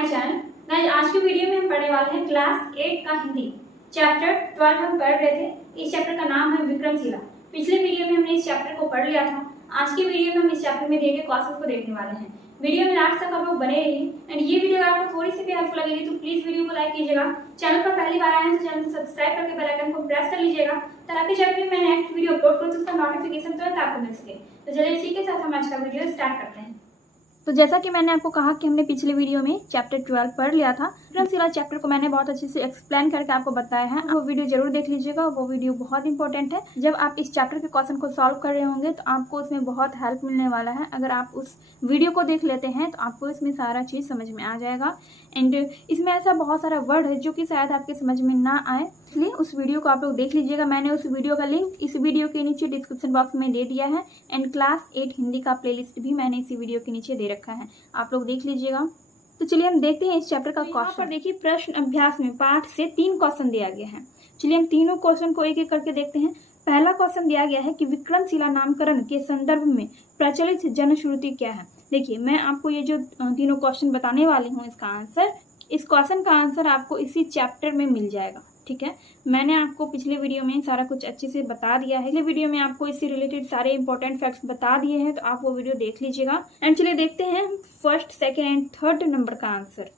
My channel. Guys, आज की video में हम पढ़ने वाले हैं क्लास 8 का हिंदी चैप्टर 12 हम पढ़ रहे थे। इस चैप्टर का नाम है विक्रमशिला। पिछले वीडियो में हमने इस चैप्टर को पढ़ लिया था। आज की वीडियो में हम इस चैप्टर में दिए गए क्वेश्चंस को देखने वाले हैं। वीडियो में लास्ट तक आप लोग बने रहिए एंड ये वीडियो अगर आपको थोड़ी सी भी हेल्पफुल लगेगी तो प्लीज वीडियो को लाइक कीजिएगा। चैनल पर पहली बार आए हैं तो चैनल को सब्सक्राइब करके बेल आइकन को प्रेस कर लीजिएगा ताकि जब भी मैं नेक्स्ट वीडियो अपलोड करूं तो उसका नोटिफिकेशन तुरंत आपको मिल सके। तो चलिए इसी के साथ हम आज का वीडियो स्टार्ट करते हैं। तो जैसा कि मैंने आपको कहा कि हमने पिछले वीडियो में चैप्टर 12 पढ़ लिया था। विक्रमशिला चैप्टर को मैंने बहुत अच्छे से एक्सप्लेन करके आपको बताया है। वो वीडियो जरूर देख लीजिएगा, वो वीडियो बहुत इंपॉर्टेंट है। जब आप इस चैप्टर के क्वेश्चन को सॉल्व कर रहे होंगे तो आपको उसमें बहुत हेल्प मिलने वाला है। अगर आप उस वीडियो को देख लेते हैं तो आपको इसमें सारा चीज़ समझ में आ जाएगा। एंड इसमें ऐसा बहुत सारा वर्ड है जो कि शायद आपके समझ में ना आए, इसलिए उस वीडियो को आप लोग देख लीजिएगा। मैंने उस वीडियो का लिंक इस वीडियो के नीचे डिस्क्रिप्शन बॉक्स में दे दिया है एंड क्लास 8 हिंदी का प्लेलिस्ट भी मैंने इसी वीडियो के नीचे दे रखा है, आप लोग देख लीजिएगा। तो चलिए हम देखते हैं इस चैप्टर का क्वेश्चन। देखिए प्रश्न अभ्यास में पाठ से 3 क्वेश्चन दिया गया है। चलिए हम तीनों क्वेश्चन को एक एक करके देखते हैं। पहला क्वेश्चन दिया गया है कि विक्रमशिला नामकरण के संदर्भ में प्रचलित जनश्रुति क्या है। देखिए मैं आपको ये जो तीनों क्वेश्चन बताने वाली हूँ इसका आंसर, इस क्वेश्चन का आंसर आपको इसी चैप्टर में मिल जाएगा। ठीक है, मैंने आपको पिछले वीडियो में सारा कुछ अच्छे से बता दिया है। पिछले वीडियो में आपको इससे रिलेटेड सारे इंपॉर्टेंट फैक्ट्स बता दिए हैं, तो आप वो वीडियो देख लीजिएगा। एंड चलिए देखते हैं first, second and third number का आंसर।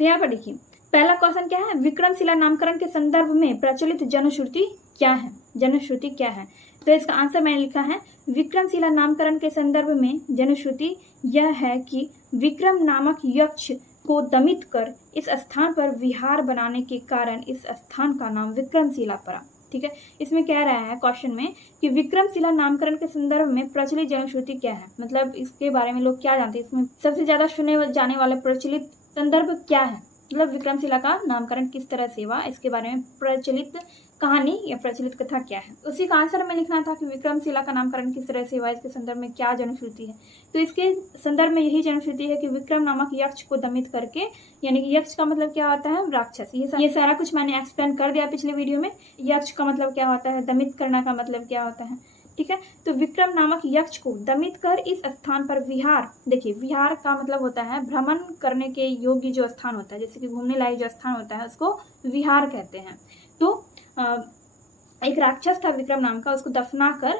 तो यहाँ पर देखिए पहला क्वेश्चन क्या है, विक्रमशिला नामकरण के संदर्भ में प्रचलित जनश्रुति क्या है। जनश्रुति क्या है, तो इसका आंसर मैंने लिखा है विक्रमशिला नामकरण के संदर्भ में जनश्रुति यह है कि विक्रम नामक यक्ष को दमित कर इस स्थान पर विहार बनाने के कारण इस स्थान का नाम विक्रमशिला पड़ा। ठीक है, इसमें कह रहा है क्वेश्चन में कि विक्रमशिला नामकरण के संदर्भ में प्रचलित जनश्रुति क्या है, मतलब इसके बारे में लोग क्या जानते हैं, इसमें सबसे ज्यादा सुने जाने वाला प्रचलित संदर्भ क्या है, मतलब विक्रमशिला का नामकरण किस तरह से हुआ, इसके बारे में प्रचलित कहानी या प्रचलित कथा क्या है। उसी का आंसर में लिखना था कि विक्रमशिला का नामकरण किस तरह से हुआ, इसके संदर्भ में क्या जनश्रुति है। तो इसके संदर्भ में यही जनश्रुति है कि विक्रम नामक यक्ष को दमित करके, यानी कि यक्ष का मतलब क्या होता है, राक्षस। ये सारा कुछ मैंने एक्सप्लेन कर दिया पिछले वीडियो में। यक्ष का मतलब क्या होता है, दमित करना का मतलब क्या होता है। ठीक है, तो विक्रम नामक यक्ष को दमित कर इस स्थान पर विहार, देखिए विहार का मतलब होता है भ्रमण करने के योग्य जो स्थान होता है, जैसे कि घूमने लायक जो स्थान होता है उसको विहार कहते हैं। तो एक राक्षस था विक्रम नाम का, उसको दफना कर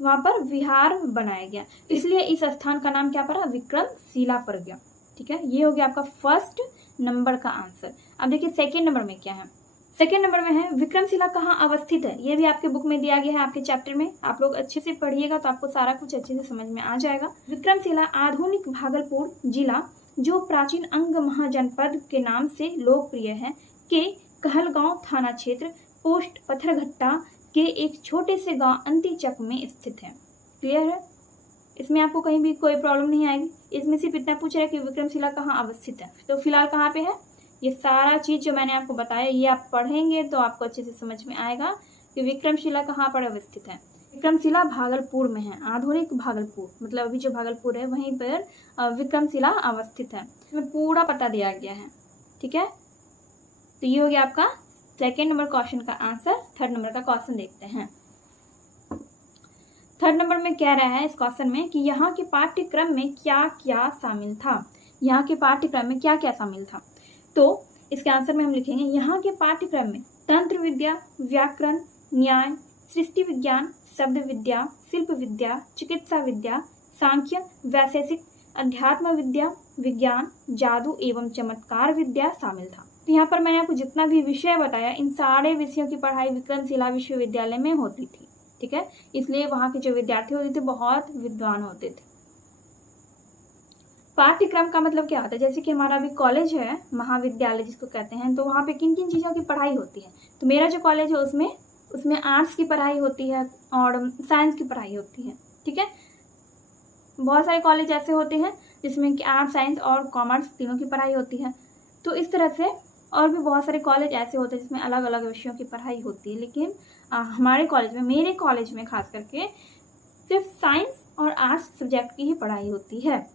वहां पर विहार बनाया गया, इसलिए इस स्थान का नाम क्या पड़ा, विक्रमशिला पड़ गया। ठीक है, ये हो गया आपका फर्स्ट नंबर का आंसर। अब देखिए सेकेंड नंबर में क्या है। सेकेंड नंबर में है विक्रमशिला कहाँ अवस्थित है। ये भी आपके बुक में दिया गया है, आपके चैप्टर में। आप लोग अच्छे से पढ़िएगा तो आपको सारा कुछ अच्छे से समझ में आ जाएगा। विक्रमशिला आधुनिक भागलपुर जिला, जो प्राचीन अंग महाजनपद के नाम से लोकप्रिय है, के कहलगांव थाना क्षेत्र पोस्ट पत्थरघट्टा के एक छोटे से गांव अंतिचक में स्थित है। क्लियर है, इसमें आपको कहीं भी कोई प्रॉब्लम नहीं आएगी। इसमें सिर्फ इतना पूछ रहा है कि विक्रमशिला कहाँ अवस्थित है, तो फिलहाल कहाँ पे है। ये सारा चीज जो मैंने आपको बताया ये आप पढ़ेंगे तो आपको अच्छे से समझ में आएगा कि विक्रमशिला कहाँ पर अवस्थित है। विक्रमशिला भागलपुर में है, आधुनिक भागलपुर, मतलब अभी जो भागलपुर है वहीं पर विक्रमशिला अवस्थित है। इसमें पूरा पता दिया गया है। ठीक है, तो ये हो गया आपका सेकेंड नंबर क्वेश्चन का आंसर। थर्ड नंबर का क्वेश्चन देखते हैं। थर्ड नंबर में कह रहा है इस क्वेश्चन में कि यहाँ के पाठ्यक्रम में क्या क्या शामिल था। यहाँ के पाठ्यक्रम में क्या क्या शामिल था, तो इसके आंसर में हम लिखेंगे यहाँ के पाठ्यक्रम में तंत्र विद्या, व्याकरण, न्याय, सृष्टि विज्ञान, शब्द विद्या, शिल्प विद्या, चिकित्सा विद्या, सांख्य, वैशेषिक, अध्यात्म विद्या, विज्ञान, जादू एवं चमत्कार विद्या शामिल था। तो यहाँ पर मैंने आपको जितना भी विषय बताया, इन सारे विषयों की पढ़ाई विक्रमशिला विश्वविद्यालय में होती थी। ठीक है, इसलिए वहाँ के जो विद्यार्थी होते थे बहुत विद्वान होते थे। पाठ्यक्रम का मतलब क्या होता है, जैसे कि हमारा अभी कॉलेज है, महाविद्यालय जिसको कहते हैं, तो वहाँ पे किन किन चीज़ों की पढ़ाई होती है। तो मेरा जो कॉलेज है उसमें आर्ट्स की पढ़ाई होती है और साइंस की पढ़ाई होती है। ठीक है, बहुत सारे कॉलेज ऐसे होते हैं जिसमें कि आर्ट्स, साइंस और कॉमर्स तीनों की पढ़ाई होती है। तो इस तरह से और भी बहुत सारे कॉलेज ऐसे होते हैं जिसमें अलग अलग विषयों की पढ़ाई होती है, लेकिन हमारे कॉलेज में, मेरे कॉलेज में खास करके सिर्फ साइंस और आर्ट्स सब्जेक्ट की ही पढ़ाई होती है।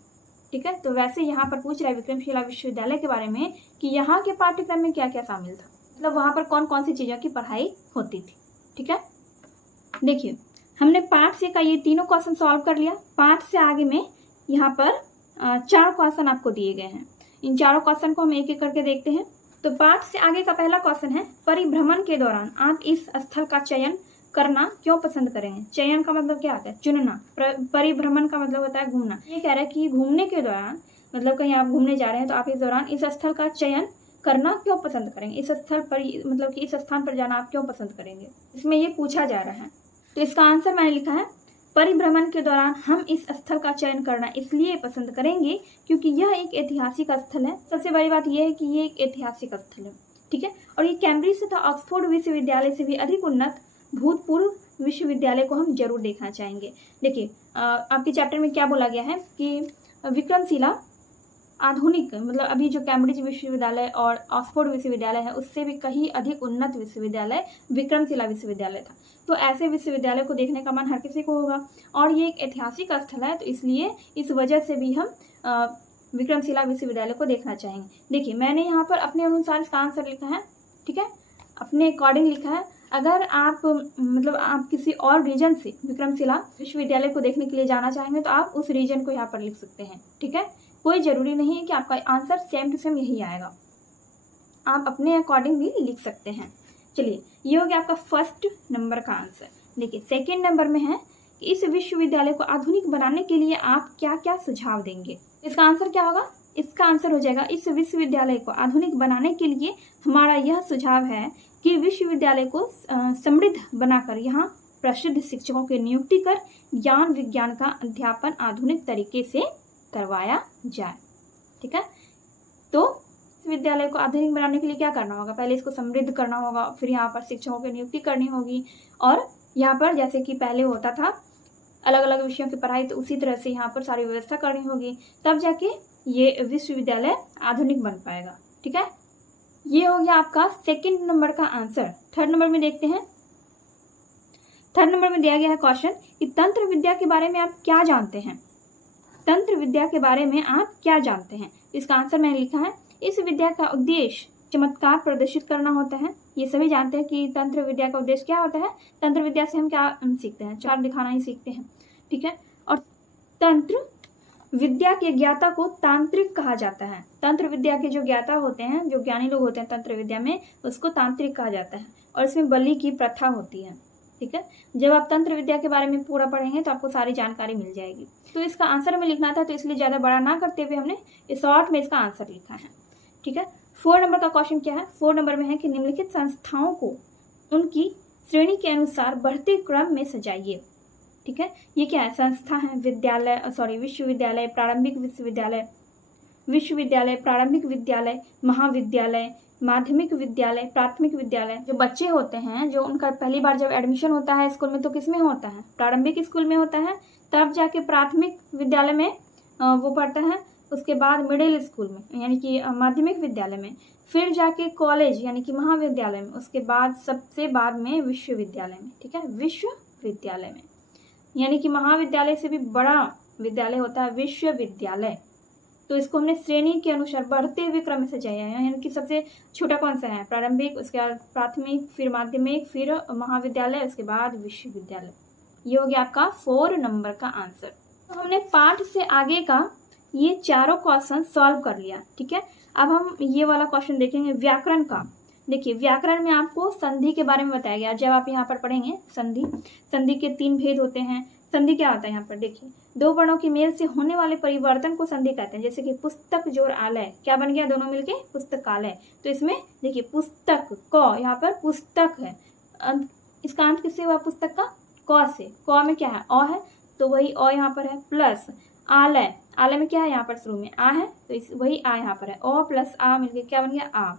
ठीक है, तो वैसे यहाँ पर पूछ रहा है विक्रमशिला विश्वविद्यालय के बारे में कि यहाँ के पाठ्यक्रम में क्या क्या शामिल था, मतलब वहाँ पर कौन कौन सी चीज़ों की पढ़ाई होती थी। ठीक है, देखिए हमने पार्ट से का ये तीनों क्वेश्चन सॉल्व कर लिया। पार्ट से आगे में यहाँ पर 4 क्वेश्चन आपको दिए गए हैं। इन चारों क्वेश्चन को हम एक एक करके देखते हैं। तो पाठ से आगे का पहला क्वेश्चन है, परिभ्रमण के दौरान आप इस स्थल का चयन करना क्यों पसंद करेंगे। चयन का मतलब क्या होता है, चुनना। परिभ्रमण का मतलब होता है घूमना। ये कह रहा है कि घूमने के दौरान, मतलब कहीं आप घूमने जा रहे हैं तो आप इस दौरान इस स्थल का चयन करना क्यों पसंद करेंगे। इस स्थल पर, मतलब कि इस स्थान पर जाना आप क्यों पसंद करेंगे, इसमें ये पूछा जा रहा है। तो इसका आंसर मैंने लिखा है, परिभ्रमण के दौरान हम इस स्थल का चयन करना इसलिए पसंद करेंगे क्योंकि यह एक ऐतिहासिक स्थल है। सबसे बड़ी बात यह है कि ये एक ऐतिहासिक स्थल है, ठीक है। और ये कैम्ब्रिज तथा ऑक्सफोर्ड विश्वविद्यालय से भी अधिक उन्नत भूतपूर्व विश्वविद्यालय को हम जरूर देखना चाहेंगे। देखिए आपके चैप्टर में क्या बोला गया है कि विक्रमशिला आधुनिक, मतलब अभी जो कैम्ब्रिज विश्वविद्यालय और ऑक्सफोर्ड विश्वविद्यालय है उससे भी कहीं अधिक उन्नत विश्वविद्यालय विक्रमशिला विश्वविद्यालय था। तो ऐसे विश्वविद्यालय को देखने का मन हर किसी को होगा और ये एक ऐतिहासिक स्थल है, तो इसलिए इस वजह से भी हम विक्रमशिला विश्वविद्यालय को देखना चाहेंगे। देखिए मैंने यहाँ पर अपने अनुसार इसका आंसर लिखा है, ठीक है, अपने अकॉर्डिंग लिखा है। अगर आप मतलब आप किसी और रीजन से विक्रमशिला विश्वविद्यालय को देखने के लिए जाना चाहेंगे तो आप उस रीजन को यहाँ पर लिख सकते हैं, ठीक है। कोई जरूरी नहीं है कि आपका आंसर सेम टू सेम यही आएगा, आप अपने अकॉर्डिंग भी लिख सकते हैं। चलिए ये हो गया आपका फर्स्ट नंबर का आंसर। देखिए सेकेंड नंबर में है कि इस विश्वविद्यालय को आधुनिक बनाने के लिए आप क्या क्या सुझाव देंगे। इसका आंसर क्या होगा, इसका आंसर हो जाएगा, इस विश्वविद्यालय को आधुनिक बनाने के लिए हमारा यह सुझाव है कि विश्वविद्यालय को समृद्ध बनाकर यहाँ प्रसिद्ध शिक्षकों की नियुक्ति कर ज्ञान विज्ञान का अध्यापन आधुनिक तरीके से करवाया जाए, ठीक है। तो विद्यालय को आधुनिक बनाने के लिए क्या करना होगा, पहले इसको समृद्ध करना होगा, फिर यहाँ पर शिक्षकों की नियुक्ति करनी होगी और यहाँ पर जैसे कि पहले होता था अलग अलग विषयों की पढ़ाई, तो उसी तरह से यहाँ पर सारी व्यवस्था करनी होगी, तब जाके ये विश्वविद्यालय आधुनिक बन पाएगा, ठीक है। ये हो गया आपका सेकंड नंबर का आंसर। थर्ड नंबर में देखते हैं। थर्ड नंबर में दिया गया है क्वेश्चन कि तंत्र विद्या के बारे में आप क्या जानते हैं। तंत्र विद्या के बारे में आप क्या जानते हैं। इसका आंसर मैंने लिखा है, इस विद्या का उद्देश्य चमत्कार प्रदर्शित करना होता है। ये सभी जानते हैं कि तंत्र विद्या का उद्देश्य क्या होता है। तंत्र विद्या से हम क्या सीखते हैं, चार दिखाना ही सीखते हैं, ठीक है। और तंत्र विद्या के ज्ञाता को तांत्रिक कहा जाता है। तंत्र विद्या के जो ज्ञाता होते हैं, जो ज्ञानी लोग होते हैं तंत्र विद्या में, उसको तांत्रिक कहा जाता है और इसमें बलि की प्रथा होती है, ठीक है। जब आप तंत्र विद्या के बारे में पूरा पढ़ेंगे तो आपको सारी जानकारी मिल जाएगी। तो इसका आंसर हमें लिखना था, तो इसलिए ज्यादा बड़ा ना करते हुए हमने शॉर्ट में इसका आंसर लिखा है, ठीक है। 4 नंबर का क्वेश्चन क्या है, 4 नंबर में है कि निम्नलिखित संस्थाओं को उनकी श्रेणी के अनुसार बढ़ते क्रम में सजाइए, ठीक है। ये क्या है, संस्था है, विश्वविद्यालय, प्रारंभिक विश्वविद्यालय, विश्वविद्यालय, प्रारंभिक विद्यालय, महाविद्यालय, माध्यमिक विद्यालय, प्राथमिक विद्यालय। जो बच्चे होते हैं, जो उनका पहली बार जब एडमिशन होता है स्कूल में, तो किस में होता है, प्रारंभिक स्कूल में होता है, तब जाके प्राथमिक विद्यालय में वो पढ़ता है, उसके बाद मिडिल स्कूल में यानी कि माध्यमिक विद्यालय में, फिर जाके कॉलेज यानी कि महाविद्यालय में, उसके बाद सबसे बाद में विश्वविद्यालय में, ठीक है, विश्वविद्यालय में। यानी कि महाविद्यालय से भी बड़ा विद्यालय होता है विश्वविद्यालय। तो इसको हमने श्रेणी के अनुसार बढ़ते हुए क्रम में सजाया है, यानी कि सबसे छोटा कौन सा है, प्रारंभिक, उसके बाद प्राथमिक, फिर माध्यमिक, फिर महाविद्यालय, उसके बाद विश्वविद्यालय। ये हो गया आपका 4 नंबर का आंसर। तो हमने पाठ से आगे का ये चारों क्वेश्चन सॉल्व कर लिया, ठीक है। अब हम ये वाला क्वेश्चन देखेंगे व्याकरण का। देखिए व्याकरण में आपको संधि के बारे में बताया गया। जब आप यहाँ पर पढ़ेंगे संधि के 3 भेद होते हैं। संधि क्या होता है, यहाँ पर देखिए 2 वर्णों के मेल से होने वाले परिवर्तन को संधि कहते हैं। जैसे कि पुस्तक जोड़ आलय, क्या बन गया, दोनों मिलके पुस्तकालय। तो इसमें देखिए पुस्तक क, यहाँ पर पुस्तक है, इसका अंत किससे हुआ, पुस्तक का क से। क में क्या है, अ है, तो वही अ यहाँ पर है, प्लस आलय, आलय में क्या है, यहाँ पर शुरू में आ है, तो वही आ यहाँ पर है, अ प्लस आ मिलके क्या बन गया, आ,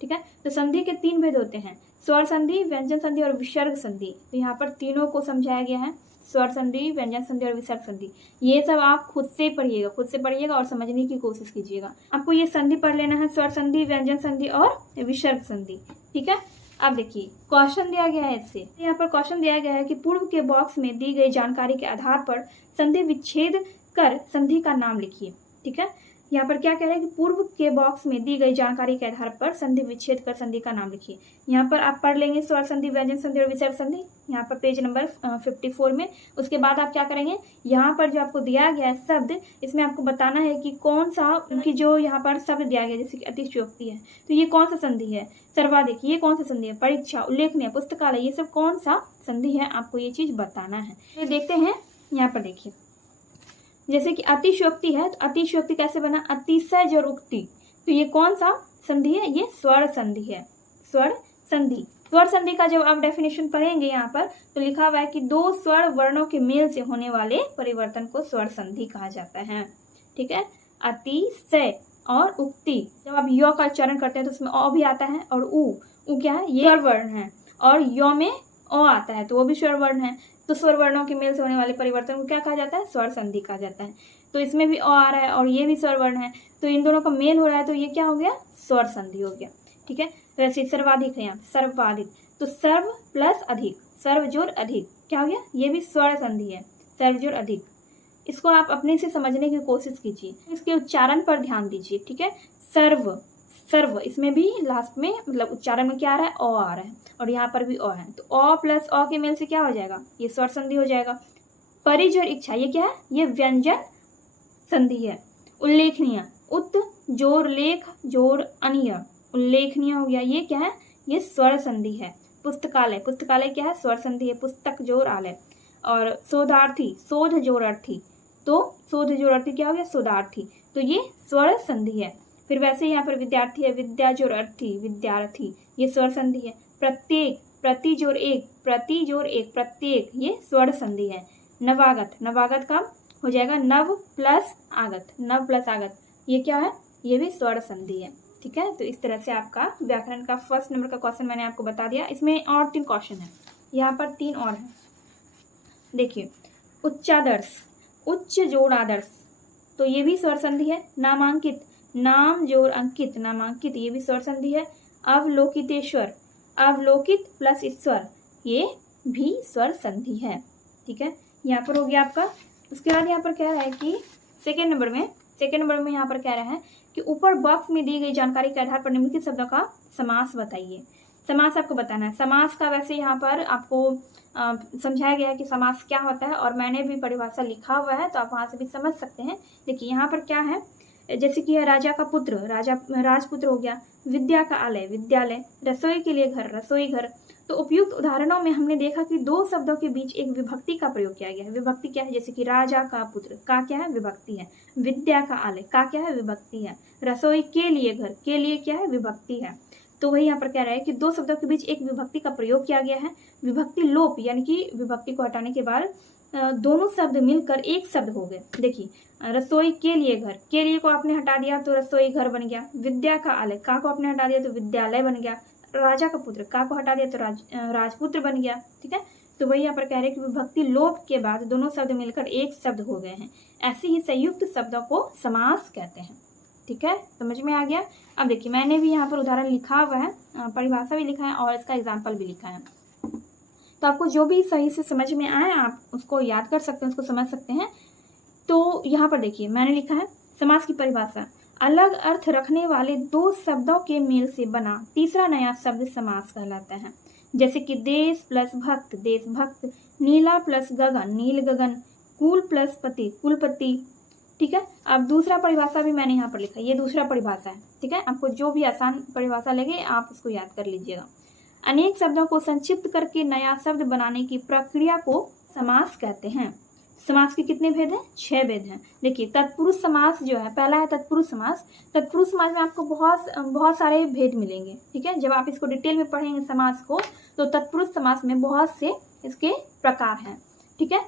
ठीक है। तो संधि के 3 भेद होते हैं, स्वर संधि, व्यंजन संधि और विसर्ग संधि। तो यहाँ पर तीनों को समझाया गया है, स्वर संधि, व्यंजन संधि और विसर्ग संधि। ये सब आप खुद से पढ़िएगा और समझने की कोशिश कीजिएगा। आपको ये संधि पढ़ लेना है, स्वर संधि, व्यंजन संधि और विसर्ग संधि, ठीक है। अब देखिए क्वेश्चन दिया गया है इससे, यहाँ पर क्वेश्चन दिया गया है कि पूर्व के बॉक्स में दी गई जानकारी के आधार पर संधि विच्छेद कर संधि का नाम लिखिए, ठीक है। यहाँ पर क्या कह रहे हैं कि पूर्व के बॉक्स में दी गई जानकारी के आधार पर संधि विच्छेद कर संधि का नाम लिखिए। यहाँ पर आप पढ़ लेंगे स्वर संधि, व्यंजन संधि और विसर्ग संधि, यहाँ पर पेज नंबर 54 में। उसके बाद आप क्या करेंगे, यहाँ पर जो आपको दिया गया है शब्द, इसमें आपको बताना है कि कौन सा उनकी जो यहाँ पर शब्द दिया गया जैसे कि अतिशयोक्ति है तो ये कौन सा संधि है, सर्वाधिक ये कौन सा संधि है, परीक्षा, उल्लेखनीय, पुस्तकालय, ये सब कौन सा संधि है, आपको ये चीज बताना है। तो देखते हैं, यहाँ पर देखिए जैसे कि अतिशयोक्ति है तो अतिशयोक्ति कैसे बना, अतिशय जोर उक्ति, तो ये कौन सा संधि है, ये स्वर संधि है। स्वर संधि, स्वर संधि का जब आप डेफिनेशन पढ़ेंगे यहाँ पर तो लिखा हुआ है कि दो स्वर वर्णों के मेल से होने वाले परिवर्तन को स्वर संधि कहा जाता है। ठीक है, अतिशय और उक्ति, जब आप य का उच्चारण करते हैं तो उसमें अ भी आता है और उ क्या है, ये स्वर वर्ण है, और य में अ आता है तो वो भी स्वर वर्ण है। तो स्वर वर्णों के मेल से होने वाले परिवर्तन को क्या कहा जाता है, स्वर संधि कहा जाता है। तो इसमें भी अ आ रहा है और ये भी स्वर वर्ण है, तो इन दोनों का मेल हो रहा है तो ये क्या हो गया, स्वर संधि हो गया। ठीक है, वैसे सर्वाधिक है यहाँ सर्वाधिक, तो सर्व प्लस अधिक, सर्व जोड़ अधिक क्या हो गया, ये भी स्वर संधि है, सर्व जोड़ अधिक। इसको आप अपने से समझने की कोशिश कीजिए, इसके उच्चारण पर ध्यान दीजिए। ठीक है, सर्व, सर्व, इसमें भी लास्ट में मतलब उच्चारण में क्या आ रहा है, अ आ रहा है और यहाँ पर भी अ है, तो अ प्लस अ के मेल से क्या हो जाएगा, ये स्वर संधि हो जाएगा। परिजोर इच्छा, ये क्या है, ये व्यंजन संधि है। उल्लेखनीय, उत जोर लेख जोर अनिय, उल्लेखनीय हो गया, ये क्या है, ये स्वर संधि है। पुस्तकालय, पुस्तकालय क्या है, स्वर संधि है, पुस्तक जोर आलय। और शोधार्थी, शोध जोर अर्थी, तो शोध जोर अर्थी क्या हो गया, शोधार्थी, तो ये स्वर संधि है। फिर वैसे यहाँ पर विद्यार्थी है, विद्या जोर अर्थी, विद्यार्थी, ये स्वर संधि है। प्रत्येक, प्रति जोर एक, प्रति जोर एक, प्रत्येक, ये स्वर संधि है। नवागत, नवागत का हो जाएगा नव प्लस आगत, नव प्लस आगत, ये क्या है, ये भी स्वर संधि है। ठीक है, तो इस तरह से आपका व्याकरण का फर्स्ट नंबर का क्वेश्चन मैंने आपको बता दिया। इसमें और 3 क्वेश्चन है, यहाँ पर 3 और है। देखिए, उच्चादर्श, उच्च जोड़ आदर्श, तो ये भी स्वर संधि है। नामांकित, नाम जोड़ अंकित, नामांकित, ये भी स्वर संधि है। अवलोकितेश्वर, अवलोकित प्लस ईश्वर, ये भी स्वर संधि है। ठीक है, यहाँ पर हो गया आपका। उसके बाद यहाँ पर कह रहा है कि सेकेंड नंबर में यहाँ पर कह रहा है कि ऊपर बॉक्स में दी गई जानकारी के आधार पर निम्नलिखित शब्दों का समास बताइए। समास आपको बताना है। समास का वैसे यहाँ पर आपको समझाया गया है कि समास क्या होता है, और मैंने भी परिभाषा लिखा हुआ है तो आप वहाँ से भी समझ सकते हैं। देखिए यहाँ पर क्या है, जैसे कि राजा का पुत्र, राजपुत्र हो गया। विद्या का आलय, विद्यालय। रसोई के लिए घर, रसोई घर। तो उपयुक्त उदाहरणों में हमने देखा कि 2 शब्दों के बीच एक विभक्ति का प्रयोग किया गया है। विभक्ति क्या है, जैसे कि राजा का पुत्र, का क्या है, विभक्ति है। विद्या का आलय, का क्या है, विभक्ति है। रसोई के लिए घर, के लिए क्या है, विभक्ति है। तो वही यहाँ पर कह रहा है कि 2 शब्दों के बीच एक विभक्ति का प्रयोग किया गया है। विभक्ति लोप, यानी कि विभक्ति को हटाने के बाद दोनों शब्द मिलकर एक शब्द हो गए। देखिए, रसोई के लिए घर, के लिए को आपने हटा दिया तो रसोई घर बन गया। विद्या का आलय, का को आपने हटा दिया तो विद्यालय बन गया। राजा का पुत्र, का को हटा दिया तो राजपुत्र बन गया। ठीक है, तो वही यहाँ पर कह रहे हैं कि विभक्ति लोप के बाद दोनों शब्द मिलकर एक शब्द हो गए हैं। ऐसे ही संयुक्त शब्दों को समास कहते हैं। ठीक है, समझ में आ गया। अब देखिए, मैंने भी यहाँ पर उदाहरण लिखा हुआ है, परिभाषा भी लिखा है और इसका एग्जाम्पल भी लिखा है। तो आपको जो भी सही से समझ में आए आप उसको याद कर सकते हैं, उसको समझ सकते हैं। तो यहाँ पर देखिए, मैंने लिखा है समास की परिभाषा, अलग अर्थ रखने वाले 2 शब्दों के मेल से बना तीसरा नया शब्द समास कहलाता है। जैसे कि देश प्लस भक्त, देशभक्त। नीला प्लस गगन, नील गगन। कुल प्लस पति, कुलपति। ठीक है, अब दूसरा परिभाषा भी मैंने यहाँ पर लिखा है, ये दूसरा परिभाषा है। ठीक है, आपको जो भी आसान परिभाषा लगे आप उसको याद कर लीजिएगा। अनेक शब्दों को संक्षिप्त करके नया शब्द बनाने की प्रक्रिया को समास कहते हैं। समास के कितने भेद हैं, 6 भेद हैं। देखिए, तत्पुरुष समास जो है, पहला है तत्पुरुष समास। तत्पुरुष समास में आपको बहुत सारे भेद मिलेंगे। ठीक है, जब आप इसको डिटेल में पढ़ेंगे समास को तो तत्पुरुष समास में बहुत से इसके प्रकार हैं। ठीक है,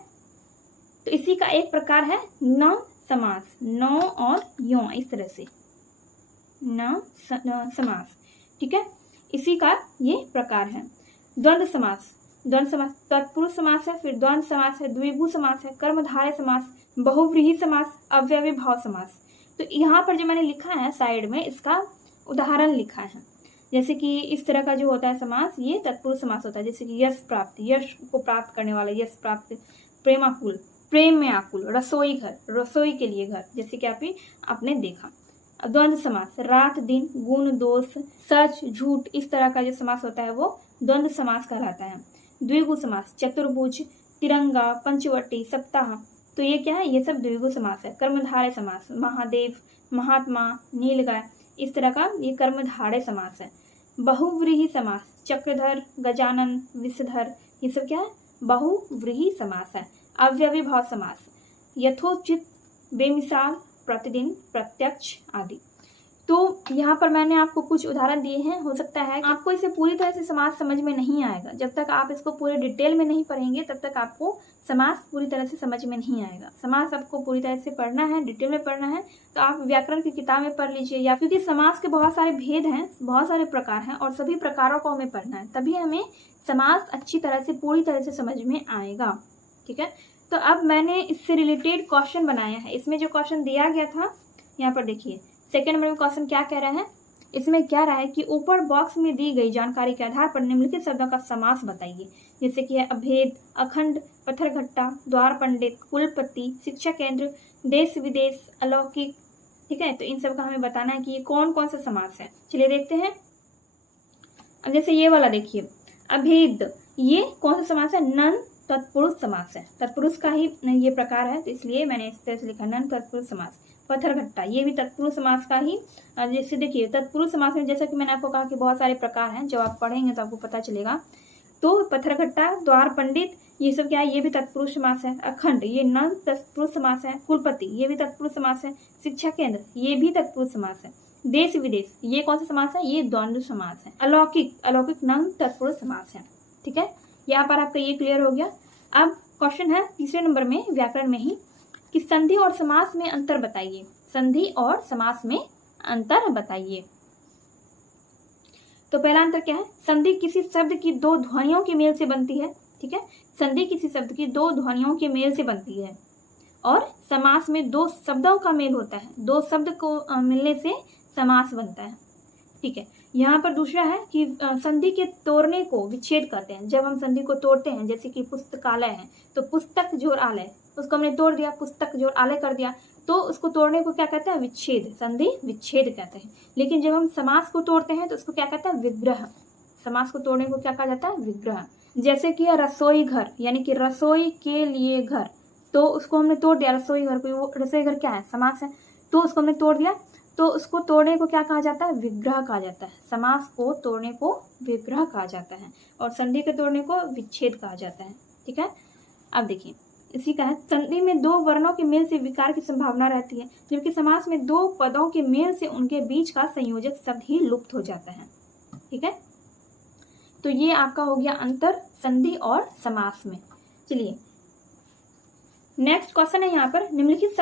तो इसी का एक प्रकार है न समास, न और यों, इस तरह से न समास। ठीक है, इसी का ये प्रकार है। द्वंद्व समास, द्वंद्व समास तत्पुरुष समास है, फिर द्वंद्व समास है, द्विगु समास है, कर्मधारय समास, बहुव्रीहि समास, अव्ययी भाव समास। तो यहाँ पर जो मैंने लिखा है साइड में, इसका उदाहरण लिखा है। जैसे कि इस तरह का जो होता है समास, ये तत्पुरुष समास होता है। जैसे कि यश प्राप्त, यश को प्राप्त करने वाला, यश प्राप्त। प्रेमाकुल, प्रेम में आकुल, रसोई घर, रसोई के लिए घर, जैसे कि आपने देखा। द्वंद्व समास, रात दिन, गुण दोष, सच झूठ, इस तरह का जो समास होता है वो द्वंद्व समास कहलाता है। द्विगु समास, चतुर्भुज, तिरंगा, पंचवटी, सप्ताह, तो ये क्या है, ये सब द्विगु समास है। कर्मधारय समास, महादेव, महात्मा, नीलगाय, इस तरह का ये कर्मधारय समास है। बहुव्रीहि समास, चक्रधर, गजानन, विषधर, ये सब क्या है, बहुव्रीहि समास है। अव्ययीभाव समास, यथोचित, बेमिसाल, प्रतिदिन, प्रत्यक्ष आदि। तो यहाँ पर मैंने आपको कुछ उदाहरण दिए हैं। हो सकता है आपको इसे पूरी तरह से समास समझ में नहीं आएगा। जब तक आप इसको पूरे डिटेल में नहीं पढ़ेंगे तब तक आपको समास पूरी तरह से समझ में नहीं आएगा। समास आपको पूरी तरह से पढ़ना है, डिटेल में पढ़ना है तो आप व्याकरण की किताब में पढ़ लीजिए, या क्योंकि समास के बहुत सारे भेद हैं, बहुत सारे प्रकार हैं और सभी प्रकारों को हमें पढ़ना है, तभी हमें समास अच्छी तरह से पूरी तरह से समझ में आएगा। ठीक है, तो अब मैंने इससे रिलेटेड क्वेश्चन बनाया है। इसमें जो क्वेश्चन दिया गया था यहाँ पर देखिए, सेकंड नंबर में क्वेश्चन क्या कह रहा है, इसमें क्या रहा है कि ऊपर बॉक्स में दी गई जानकारी के आधार पर निम्नलिखित शब्दों का समास बताइए। जैसे कि है अभेद, अखंड, पत्थरघट्टा, द्वार पंडित, कुलपति, शिक्षा केंद्र, देश विदेश, अलौकिक। ठीक है, तो इन सब का हमें बताना है कि ये कौन कौन सा समास है। चलिए देखते हैं। अब जैसे ये वाला देखिए, अभेद, ये कौन सा समास है, नन तत्पुरुष समास है। तत्पुरुष का ही ये प्रकार है, तो इसलिए मैंने इस तरह से लिखा, नन तत्पुरुष समास। पत्थरघट्टा, ये भी तत्पुरुष समास का ही, जैसे देखिए तत्पुरुष समास में जैसा कि मैंने आपको कहा कि बहुत सारे प्रकार हैं, जब आप पढ़ेंगे तो आपको पता चलेगा। तो पत्थरघट्टा, द्वार पंडित, ये सब क्या है, ये भी तत्पुरुष समास है। अखंड, ये नन तत्पुरुष समास है। कुलपति, ये भी तत्पुरुष समास है। शिक्षा केंद्र, ये भी तत्पुरुष समास है। देश विदेश, ये कौन सा समास है, ये द्वंद्व समास है। अलौकिक, अलौकिक नन तत्पुरुष समास है। ठीक है, यहाँ पर आपका ये क्लियर हो गया। अब क्वेश्चन है तीसरे नंबर में व्याकरण में ही, कि संधि और समास में अंतर बताइए। संधि और समास में अंतर बताइए। तो पहला अंतर क्या है, संधि किसी शब्द की दो ध्वनियों के मेल से बनती है। ठीक है, संधि किसी शब्द की दो ध्वनियों के मेल से बनती है, और समास में दो शब्दों का मेल होता है। दो शब्द को मिलने से समास बनता है। ठीक है, यहाँ पर दूसरा है कि संधि के तोड़ने को विच्छेद कहते हैं। जब हम संधि को तोड़ते हैं, जैसे कि पुस्तकालय है, तो पुस्तक जोड़ आलय, उसको हमने तोड़ दिया, पुस्तक जोड़ आलय कर दिया, तो उसको तोड़ने को क्या कहते हैं, विच्छेद, संधि विच्छेद कहते हैं। लेकिन जब हम समास को तोड़ते हैं तो उसको क्या कहते हैं, विग्रह। समास को तोड़ने को क्या कहा जाता है, विग्रह। जैसे कि रसोई घर, यानी कि रसोई के लिए घर, तो उसको हमने तोड़ दिया, रसोई घर को, वो रसोई घर क्या है, समास है, तो उसको हमने तोड़ दिया, तो उसको तोड़ने को क्या कहा जाता है, विग्रह कहा जाता है। समास को तोड़ने को विग्रह कहा जाता है, और संधि के तोड़ने को विच्छेद कहा जाता है। ठीक है, अब देखिए इसी का है, संधि में दो वर्णों के मेल से विकार की संभावना रहती है, जबकि समास में दो पदों के मेल से उनके बीच का संयोजक शब्द ही लुप्त हो जाता है। ठीक है, तो ये आपका हो गया अंतर संधि और समास में। चलिए नेक्स्ट क्वेश्चन है यहाँ पर, निम्नलिखित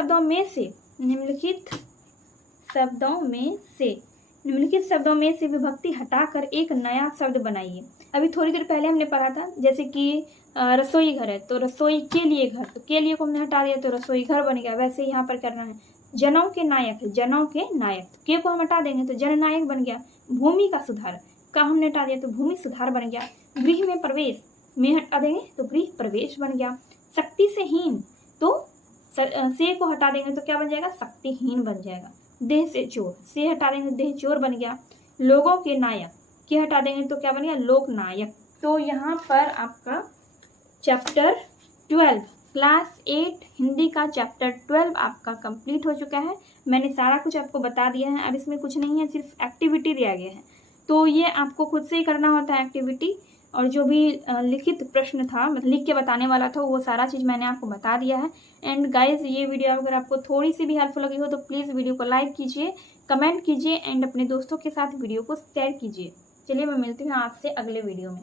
शब्दों में से विभक्ति हटाकर एक नया शब्द बनाइए। अभी थोड़ी देर पहले हमने पढ़ा था, जैसे कि रसोई घर है, तो रसोई के लिए घर, तो के लिए को हमने हटा दिया तो रसोई घर बन गया। वैसे यहाँ पर करना है, जनों के नायक है, जनों के नायक, के को हम हटा देंगे तो जननायक बन गया। भूमि का सुधार, का हमने हटा दिया तो भूमि सुधार बन गया। गृह में प्रवेश, में हटा देंगे तो गृह प्रवेश बन गया। शक्ति से हीन, तो से को हटा देंगे तो क्या बन जाएगा, शक्तिहीन बन जाएगा। देह से चोर, से हटा देंगे तो देह चोर बन गया। लोगों के नायक, के हटा देंगे तो क्या बन गया, लोक नायक। तो यहाँ पर आपका चैप्टर 12 क्लास 8 हिंदी का चैप्टर 12 आपका कंप्लीट हो चुका है। मैंने सारा कुछ आपको बता दिया है। अब इसमें कुछ नहीं है, सिर्फ एक्टिविटी दिया गया है, तो ये आपको खुद से ही करना होता है एक्टिविटी। और जो भी लिखित प्रश्न था, मतलब लिख के बताने वाला था, वो सारा चीज़ मैंने आपको बता दिया है। एंड गाइज, ये वीडियो अगर आपको थोड़ी सी भी हेल्पफुल लगी हो तो प्लीज़ वीडियो को लाइक कीजिए, कमेंट कीजिए एंड अपने दोस्तों के साथ वीडियो को शेयर कीजिए। चलिए मैं मिलती हूँ आपसे अगले वीडियो में।